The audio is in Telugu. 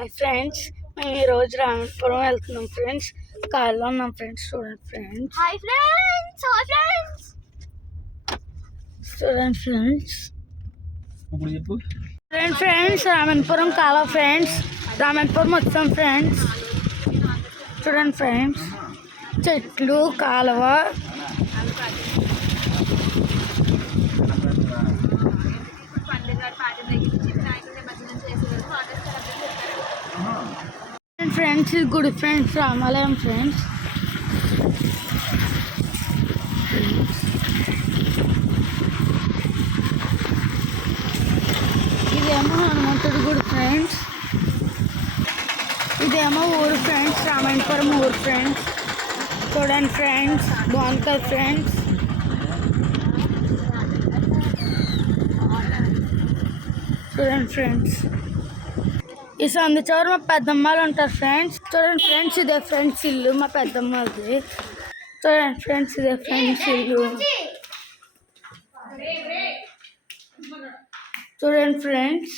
హాయ్ ఫ్రెండ్స్, మేము ఈరోజు రామేశ్వరం వెళ్తున్నాం ఫ్రెండ్స్. కార్లో ఉన్నాం ఫ్రెండ్స్. చూడండి ఫ్రెండ్స్. Hi friends. చూడండి ఫ్రెండ్స్. ఫ్రెండ్స్ రామేశ్వరం కాలువ ఫ్రెండ్స్. రామేశ్వరం వచ్చాం ఫ్రెండ్స్. చూడండి ఫ్రెండ్స్, చెట్లు, కాలువ. ఫ్రెండ్స్ ఇది గుడి ఫ్రెండ్స్, రామాలయం ఫ్రెండ్స్. ఇదేమో హనుమంతుడి గుడి ఫ్రెండ్స్. ఇదేమో ఊరు ఫ్రెండ్స్, రామాయణపురం ఊరు ఫ్రెండ్స్. చూడండి ఫ్రెండ్స్, బాగుంది కదా ఫ్రెండ్స్. చూడండి ఫ్రెండ్స్, ఈ సందు చివరి మా పెద్దమ్మాలు ఉంటారు ఫ్రెండ్స్. చూడండి ఫ్రెండ్స్, ఇదే ఫ్రెండ్స్ ఇల్లు మా పెద్దమ్మది. చూడండి ఫ్రెండ్స్, ఇదే ఫ్రెండ్స్ ఇల్లు. చూడండి ఫ్రెండ్స్.